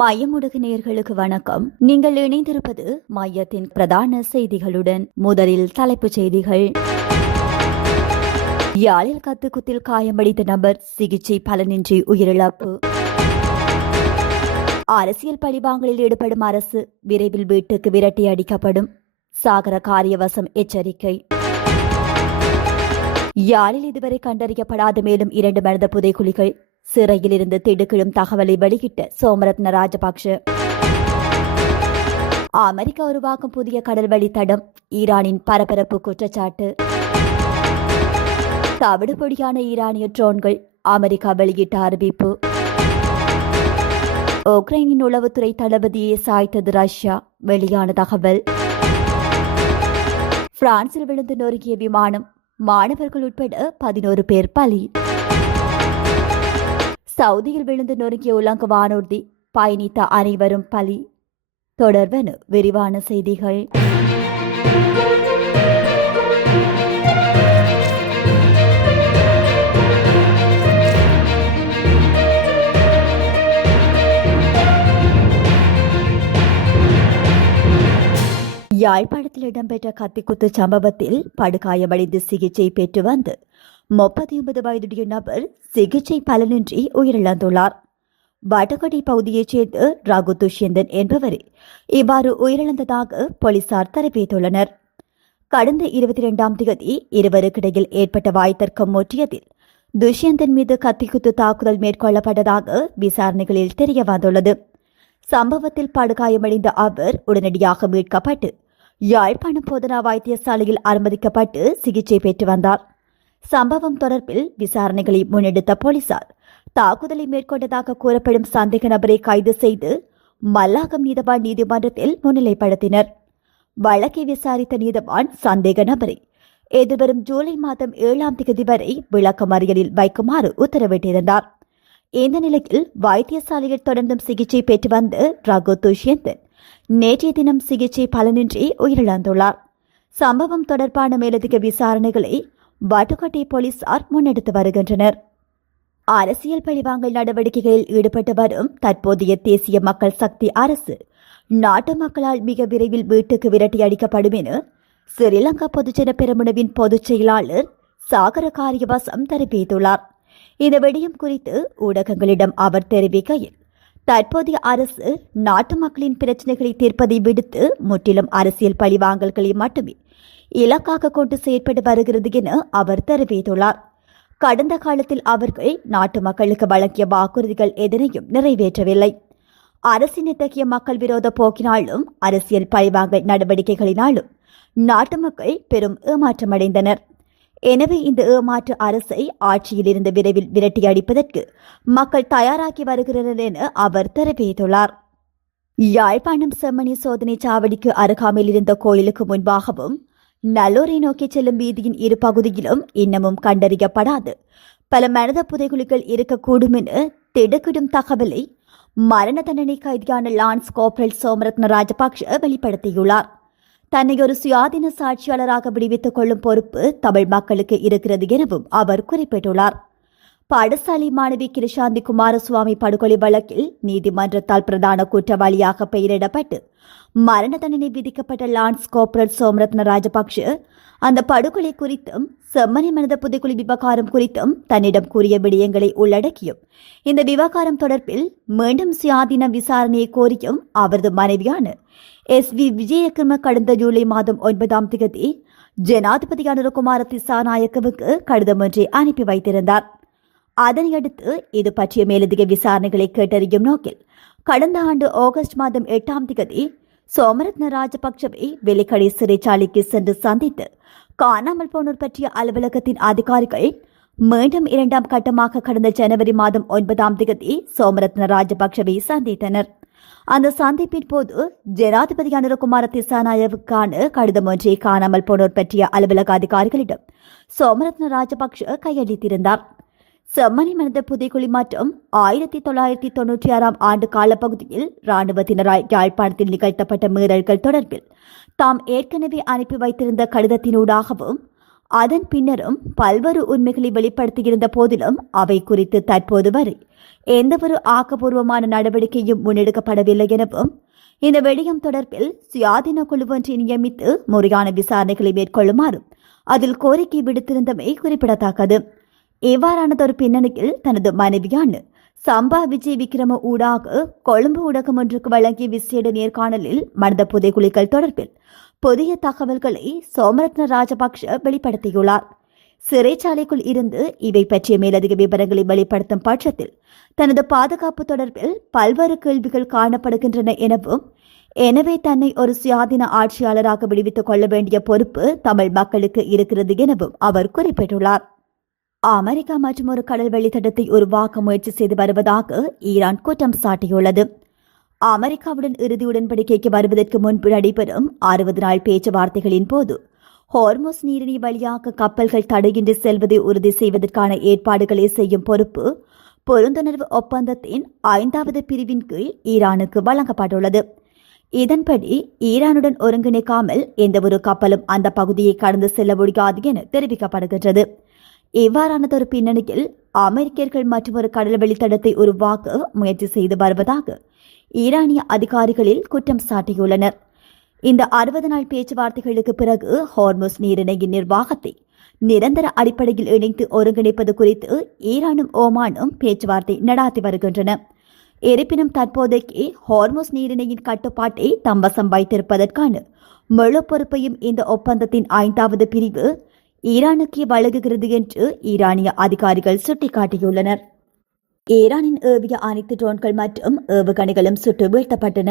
மையமுடுகு நேயர்களுக்கு வணக்கம். நீங்கள் இணைந்திருப்பது மையத்தின் பிரதான செய்திகளுடன். முதலில் தலைப்புச் செய்திகள். யாழில் கத்துக்குத்தில் காயமடைந்த நபர் சிகிச்சை பலனின்றி உயிரிழப்பு. அரசியல் பழிவாங்கலில் ஈடுபடும் அரசு விரைவில் வீட்டுக்கு விரட்டி அடிக்கப்படும். சாகர காரியவசம் எச்சரிக்கை. யாழில் இதுவரை கண்டறியப்படாத மேலும் 2 மனித புதைக்குழிகள். சிறையில் இருந்து திடுக்கிடும் தகவலை வெளியிட்ட சோமரத்ன ராஜபக்ஷ. அமெரிக்கா உருவாக்கும் புதிய கடல் வழித்தடம். ஈரானின் பரபரப்பு குற்றச்சாட்டு. தவிடுபொடியான ஈரானிய ட்ரோன்கள். அமெரிக்கா வெளியிட்ட அறிவிப்பு. உக்ரைனின் உளவுத்துறை தளபதியை சாய்த்தது ரஷ்யா. வெளியான தகவல். பிரான்சில் விழுந்து நொறுக்கிய விமானம். மாணவர்கள் உட்பட 11 பேர் பலி. சவுதியில் விழுந்து நொறுக்கிய உலங்க வானூர்தி. பயணித்த அனைவரும் பலி. தொடர்வன விரிவான செய்திகள். யாழ்ப்பாணத்தில் இடம்பெற்ற கத்திக்குத்து சம்பவத்தில் படுகாயமடைந்து சிகிச்சை பெற்று வந்து 39 வயதுடைய நபர் சிகிச்சை பலனின்றி உயிரிழந்துள்ளார். வடகடை பகுதியைச் சேர்ந்த ரகு துஷ்யந்தன் என்பவரே இவ்வாறு உயிரிழந்ததாக போலீசார் தெரிவித்துள்ளனர். கடந்த 22ஆம் தேதி இருவருக்கிடையில் ஏற்பட்ட வாய்த்தர்க்கம் முற்றியதில் துஷ்யந்தன் மீது கத்திக்குத்து தாக்குதல் மேற்கொள்ளப்பட்டதாக விசாரணைகளில் தெரிய வந்துள்ளது. சம்பவத்தில் படுகாயமடைந்த அவர் உடனடியாக மீட்கப்பட்டு யாழ்ப்பாணம் போதனா வைத்தியசாலையில் அனுமதிக்கப்பட்டு சிகிச்சை பெற்று வந்தார். சம்பவம் தொடர்பில் விசாரணைகளை முன்னெடுத்த போலீசார் தாக்குதலை மேற்கொண்டதாக கூறப்படும் சந்தேக நபரை கைது செய்து மல்லாகம் நீதவான் நீதிமன்றத்தில் முன்னிலைப்படுத்தினர். வழக்கை விசாரித்த நீதவான் சந்தேக நபரை எதிர்வரும் ஜூலை மாதம் 7ஆம் தேதி வரை விளக்கமறியலில் வைக்குமாறு உத்தரவிட்டிருந்தார். இந்த நிலையில் வைத்தியசாலையில் தொடர்ந்தும் சிகிச்சை பெற்று வந்த ரகு துஷ்யந்தன் நேற்றைய தினம் சிகிச்சை பலனின்றி உயிரிழந்துள்ளார். சம்பவம் தொடர்பான மேலதிக விசாரணைகளை வட்டுக்கோட்டை போலீசார் முன்னெடுத்து வருகின்றனர். அரசியல் பழிவாங்கல் நடவடிக்கைகளில் ஈடுபட்டு வரும் தற்போதைய தேசிய மக்கள் சக்தி அரசு நாட்டு மக்களால் மிக விரைவில் வீட்டுக்கு விரட்டி அடிக்கப்படும் என ஸ்ரீலங்கா பொதுஜன பெரமுனவின் பொதுச் செயலாளர் சாகர காரியவசம் தெரிவித்துள்ளார். இந்த விடயம் குறித்து ஊடகங்களிடம் அவர் தெரிவிக்கையில், தற்போதைய அரசு நாட்டு மக்களின் பிரச்சினைகளை தீர்ப்பதை விடுத்து முற்றிலும் அரசியல் பழிவாங்கல்களை மட்டுமே இலக்காக கொண்டு செயற்பட்டு வருகிறது என அவர் தெரிவித்துள்ளார். கடந்த காலத்தில் அவர்கள் நாட்டு மக்களுக்கு வழங்கிய வாக்குறுதிகள் எதனையும் நிறைவேற்றவில்லை. அரசின் இத்தகைய மக்கள் விரோத போக்கினாலும் அரசியல் பழிவாங்கல் நடவடிக்கைகளினாலும் நாட்டு மக்கள் பெரும் ஏமாற்றமடைந்தனர். எனவே இந்த ஏமாற்று அரசை ஆட்சியில் இருந்து விரைவில் விரட்டி அடிப்பதற்கு மக்கள் தயாராகி வருகின்றனர் என அவர் தெரிவித்துள்ளார். யாழ்ப்பாணம் செம்மணி சோதனை சாவடிக்கு அருகாமையில் இருந்த கோயிலுக்கு முன்பாகவும் நல்லூரை நோக்கி செல்லும் வீதியின் இரு பகுதியிலும் இன்னமும் கண்டறியப்படாது பல மனித புதைகுழிகள் இருக்கக்கூடும் என திடுக்கிடும் தகவலை மரண தண்டனை கைதியான லான்ஸ் கோப்ரல் சோமரத்ன ராஜபக்ஷ வெளிப்படுத்தியுள்ளார். தன்னை ஒரு சுயாதீன சாட்சியாளராக விடுவித்துக் கொள்ளும் பொறுப்பு தமிழ் மக்களுக்கு இருக்கிறது எனவும் அவர் குறிப்பிட்டுள்ளார். பாடசாலை மாணவி கிருஷாந்தி குமாரசுவாமி படுகொலை வழக்கில் நீதிமன்றத்தால் பிரதான குற்றவாளியாக பெயரிடப்பட்டு மரண தண்டனை விதிக்கப்பட்ட லான்ஸ் கோப்ரல் சோமரத்ன ராஜபக்ஷ அந்த படுகொலை குறித்தும் செம்மணி மனித புதைக்குழி விவகாரம் குறித்தும் தன்னிடம் கூறிய விடயங்களை உள்ளடக்கியும் இந்த விவகாரம் தொடர்பில் மீண்டும் சுயாதீன விசாரணையை கோரியும் அவரது மனைவியான SV விஜயகர்ம கடந்த ஜூலை மாதம் 9ஆம் தேதி ஜனாதிபதி அனுரகுமார திசாநாயக்கவுக்கு கடிதம் ஒன்றை அனுப்பி வைத்திருந்தார். அதனையடுத்து இது பற்றிய மேலதிக விசாரணைகளை கேட்டறியும் நோக்கில் கடந்த ஆண்டு ஆகஸ்ட் மாதம் 8ஆம் தேதி சோமரத்ன ராஜபக்ஷவை வெலிக்கடை சிறைச்சாலைக்கு சென்று சந்தித்து காணாமல் போனோர் பற்றிய அலுவலகத்தின் அதிகாரிகள் மீண்டும் 2ஆம் கட்டமாக கடந்த ஜனவரி மாதம் 9ஆம் தேதி சோமரத்ன ராஜபக்ஷவை சந்தித்தனர். அந்த சந்திப்பின் போது ஜனாதிபதி அனுரகுமார திசாநாயவுக்கான கடிதம் ஒன்றை காணாமல் போனோர் பற்றிய அலுவலக அதிகாரிகளிடம் சோமரத்ன ராஜபக்ஷ கையளித்திருந்தார். செம்மணி மனித புதைக்குழி மற்றும் 1996ஆம் ஆண்டு காலப்பகுதியில் இராணுவத்தினரால் யாழ்ப்பாணத்தில் நிகழ்த்தப்பட்ட மீறல்கள் தொடர்பில் தாம் ஏற்கனவே அனுப்பி வைத்திருந்த கடிதத்தினூடாகவும் அதன் பின்னரும் பல்வேறு உண்மைகளை வெளிப்படுத்தியிருந்த போதிலும் அவை குறித்து தற்போது வரை எந்தவொரு ஆக்கப்பூர்வமான நடவடிக்கையும் முன்னெடுக்கப்படவில்லை எனவும் இந்த விடயம் தொடர்பில் சுயாதீன குழு ஒன்றை நியமித்து முறையான விசாரணைகளை மேற்கொள்ளுமாறும் அதில் கோரிக்கை விடுத்திருந்தமை குறிப்பிடத்தக்கது. இவ்வாறானதொரு பின்னணியில் தனது மனைவியான சம்பா விஜய் விக்ரம ஊடாக கொழும்பு ஊடகம் ஒன்றுக்கு வழங்கிய விசேட நேர்காணலில் மனித புதைகுழிகள் தொடர்பில் புதிய தகவல்களை சோமரத்ன ராஜபக்ஷ வெளிப்படுத்தியுள்ளார். சிறைச்சாலைக்குள் இருந்து இவை பற்றிய மேலதிக விவரங்களை வெளிப்படுத்தும் பட்சத்தில் தனது பாதுகாப்பு தொடர்பில் பல்வேறு கேள்விகள் காணப்படுகின்றன எனவும், எனவே தன்னை ஒரு சுயாதீன ஆட்சியாளராக விடுவித்துக் கொள்ள வேண்டிய பொறுப்பு தமிழ் மக்களுக்கு இருக்கிறது எனவும் அவர் குறிப்பிட்டுள்ளார். அமெரிக்கா மற்றும் ஒரு கடல் வழித்தடத்தை உருவாக்க முயற்சி செய்து வருவதாக ஈரான் குற்றம் சாட்டியுள்ளது. அமெரிக்காவுடன் இறுதி உடன்படிக்கைக்கு வருவதற்கு முன்பு நடைபெறும் 60 நாள் பேச்சுவார்த்தைகளின் போது ஹோர்முஸ் நீரிணை வழியாக கப்பல்கள் தடையின்றி செல்வதை உறுதி செய்வதற்கான ஏற்பாடுகளை செய்யும் பொறுப்பு புரிந்துணர்வு ஒப்பந்தத்தின் 5வது பிரிவின் கீழ் ஈரானுக்கு வழங்கப்பட்டுள்ளது. இதன்படி ஈரானுடன் ஒருங்கிணைக்காமல் எந்தவொரு கப்பலும் அந்த பகுதியை கடந்து செல்ல முடியாது என தெரிவிக்கப்படுகின்றது. இவ்வாறானதொரு பின்னணியில் அமெரிக்கர்கள் மற்றொரு கடல் வழித்தடத்தை உருவாக்க முயற்சி செய்து வருவதாக ஈரானிய அதிகாரிகளில் குற்றம் சாட்டியுள்ளனர். இந்த 60 நாள் பேச்சுவார்த்தைகளுக்கு பிறகு ஹோர்முஸ் நீரிணையின் நிர்வாகத்தை நிரந்தர அடிப்படையில் இணைத்து ஒருங்கிணைப்பது குறித்து ஈரானும் ஓமானும் பேச்சுவார்த்தை நடாத்தி வருகின்றன. இருப்பினும் தற்போதைக்கு ஹோர்முஸ் நீரிணையின் கட்டுப்பாட்டை தம்பசம் வைத்திருப்பதற்கான முழு பொறுப்பையும் இந்த ஒப்பந்தத்தின் 5வது பிரிவு ஈரானுக்கு வழங்குகிறது என்று ஈரானிய அதிகாரிகள் சுட்டிக்காட்டியுள்ளனர். ஈரானின் ஏவிய அனைத்து ட்ரோன்கள் மற்றும் ஏவுகணைகளும் சுட்டு வீழ்த்தப்பட்டன,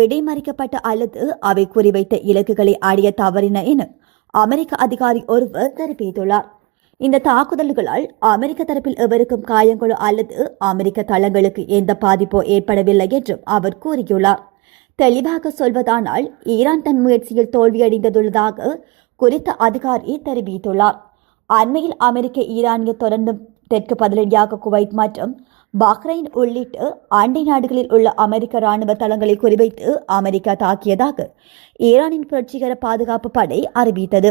இடைமறிக்கப்பட்ட அல்லது அவை குறிவைத்த இலக்குகளை அடைய தவறின என அமெரிக்க அதிகாரி ஒருவர் தெரிவித்துள்ளார். இந்த தாக்குதல்களால் அமெரிக்க தரப்பில் எவருக்கும் காயங்களோ அல்லது அமெரிக்க தளங்களுக்கு எந்த பாதிப்போ ஏற்படவில்லை என்றும் அவர் கூறியுள்ளார். தெளிவாக சொல்வதானால் ஈரான் தன் முயற்சியில் தோல்வியடைந்துள்ளதாக குறித்த அதிகாரி தெரிவித்துள்ளார். அண்மையில் அமெரிக்க ஈரானிய தொடர்ந்து தெற்கு பதிலடியாக குவைத் மற்றும் பஹ்ரைன் உள்ளிட்ட அண்டை நாடுகளில் உள்ள அமெரிக்க ராணுவ தளங்களை குறிவைத்து அமெரிக்கா தாக்கியதாக ஈரானின் புரட்சிகர பாதுகாப்பு படை அறிவித்தது.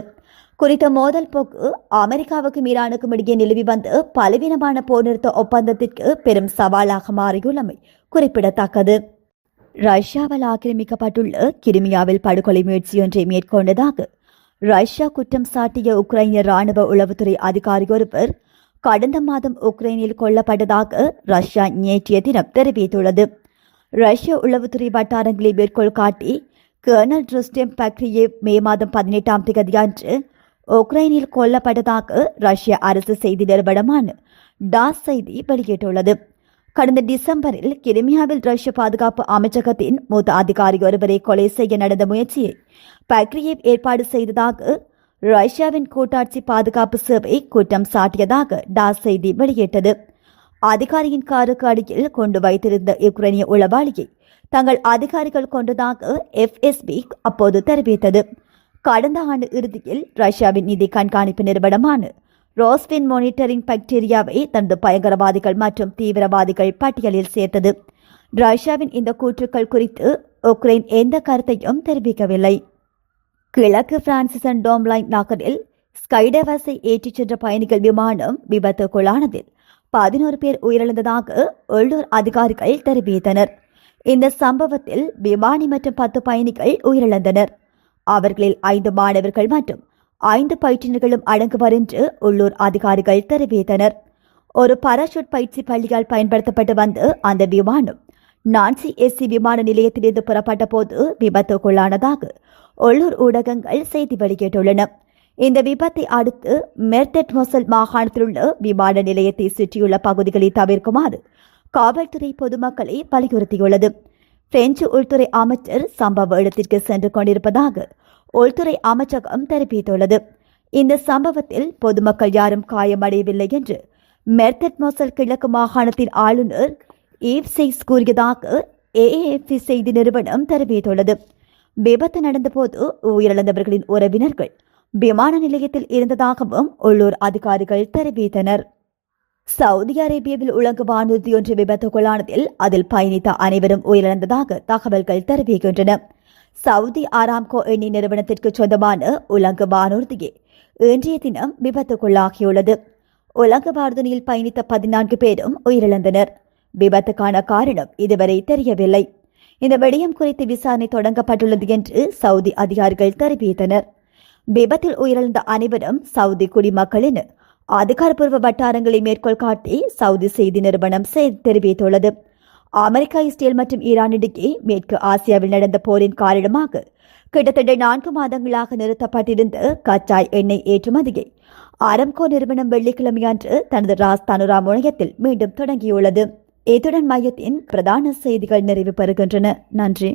குறித்த மோதல் போக்கு அமெரிக்காவுக்கும் ஈரானுக்கும் இடையே நிலவி வந்த பலவீனமான போர் நிறுத்த ஒப்பந்தத்திற்கு பெரும் சவாலாக மாறியுள்ளமை குறிப்பிடத்தக்கது. ரஷ்யாவால் ஆக்கிரமிக்கப்பட்டுள்ள கிரிமியாவில் படுகொலை முயற்சியொன்றை மேற்கொண்டதாக ரஷ்யா குற்றம் சாட்டிய உக்ரைனிய ராணுவ உளவுத்துறை அதிகாரி ஒருவர் கடந்த மாதம் உக்ரைனில் கொல்லப்பட்டதாக ரஷ்யா நேற்றைய தினம் தெரிவித்துள்ளது. ரஷ்ய உளவுத்துறை வட்டாரங்களை மேற்கோள் காட்டி கர்னல் ருஸ்டெம் பக்ரியேவ் மே மாதம் 18ஆம் தேதியன்று உக்ரைனில் கொல்லப்பட்டதாக ரஷ்ய அரசு செய்தி நிறுவனமான டாஸ் செய்தி வெளியிட்டுள்ளது. கடந்த டிசம்பரில் கிரிமியாவில் ரஷ்ய பாதுகாப்பு அமைச்சகத்தின் மூத்த அதிகாரி ஒருவரை கொலை செய்ய நடந்த முயற்சியை பக்ரியேவ் ஏற்பாடு செய்ததாக ரஷ்யாவின் கூட்டாட்சி பாதுகாப்பு சேவை குற்றம் சாட்டியதாக டாஸ் செய்தி வெளியிட்டது. அதிகாரியின் காருக்கு அடியில் கொண்டு வைத்திருந்த யுக்ரைனிய உளவாளியை தங்கள் அதிகாரிகள் கொண்டதாக FSB அப்போது தெரிவித்தது. கடந்த ஆண்டு இறுதியில் ரஷ்யாவின் நிதி கண்காணிப்பு நிறுவனமான ரோஸ்வின் மானிட்டரிங் பாக்டீரியாவை தனது பயங்கரவாதிகள் மற்றும் தீவிரவாதிகள் பட்டியலில் சேர்த்தது. ரஷ்யாவின் இந்த கூற்றுக்கள் குறித்து உக்ரைன் எந்த கருத்தையும் தெரிவிக்கவில்லை. கிழக்கு பிரான்சிசன் டோம்லைன் நகரில் ஸ்கைடவஸை ஏற்றிச் சென்ற பயணிகள் விமானம் விபத்துக்குள்ளானதில் 11 பேர் உயிரிழந்ததாக உள்ளூர் அதிகாரிகள் தெரிவித்தனர். இந்த சம்பவத்தில் விமானி மற்றும் 10 பயணிகள் உயிரிழந்தனர். அவர்களில் 5 மாணவர்கள் மற்றும் 5 பயிற்றுநர்களும் அடங்குவர் என்று உள்ளூர் அதிகாரிகள் தெரிவித்தனர். ஒரு பாராசூட் பயிற்சி பள்ளியால் பயன்படுத்தப்பட்டு வந்த அந்த விமானம் நான்சி SC விமான நிலையத்திலிருந்து புறப்பட்ட போது விபத்துக்குள்ளானதாக உள்ளூர் ஊடகங்கள் செய்தி வெளியிட்டுள்ளன. இந்த விபத்தை அடுத்து மெர்தெட் மொசல் மாகாணத்தில் உள்ள விமான நிலையத்தை சுற்றியுள்ள பகுதிகளை தவிர்க்குமாறு காவல்துறை பொதுமக்களை வலியுறுத்தியுள்ளது. பிரெஞ்சு உள்துறை அமைச்சர் சம்பவ இடத்திற்கு சென்று கொண்டிருப்பதாக உள்துறை அமைச்சகம் தெரிவித்துள்ளது. இந்த சம்பவத்தில் பொதுமக்கள் யாரும் காயமடையவில்லை என்று மெர்தெட் மொசல் கிழக்கு மாகாணத்தின் ஆளுநர் ஈவ் செய்ஸ் கூறியதாக AAFP செய்தி நிறுவனம் தெரிவித்துள்ளது. விபத்து நடந்தபோது உயிரிழந்தவர்களின் உறவினர்கள் விமான நிலையத்தில் இருந்ததாகவும் உள்ளூர் அதிகாரிகள் தெரிவித்தனர். சவுதி அரேபியாவில் உலங்கு வானூர்தி ஒன்று விபத்துக்குள்ளானதில் அதில் பயணித்த அனைவரும் உயிரிழந்ததாக தகவல்கள் தெரிவிக்கின்றன. சவுதி ஆராம்கோ எண்ணெய் நிறுவனத்திற்கு சொந்தமான உலங்கு வானூர்தியை இன்றைய தினம் விபத்துக்குள்ளாகியுள்ளது. உலக வார்தனியில் பயணித்த 14 பேரும் உயிரிழந்தனர். விபத்துக்கான காரணம் இதுவரை தெரியவில்லை. இந்த விடயம் குறித்து விசாரணை தொடங்கப்பட்டுள்ளது என்று சவுதி அதிகாரிகள் தெரிவித்தனர். விபத்தில் உயிரிழந்த அனைவரும் சவுதி குடிமக்கள் என அதிகாரப்பூர்வ வட்டாரங்களை மேற்கோள் காட்டி சவுதி செய்தி நிறுவனம் தெரிவித்துள்ளது. அமெரிக்கா, இஸ்ரேல் மற்றும் ஈரான் இடையே மேற்கு ஆசியாவில் நடந்த போரின் காரணமாக கிட்டத்தட்ட 4 மாதங்களாக நிறுத்தப்பட்டிருந்த கச்சா எண்ணெய் ஏற்றுமதியை ஆரம்கோ நிறுவனம் வெள்ளிக்கிழமை அன்று தனது ராஸ்தானுரா முனையத்தில் மீண்டும் தொடங்கியுள்ளது. இத்துடன் மையத்தின் பிரதான செய்திகள் நிறைவு பெறுகின்றன. நன்றி.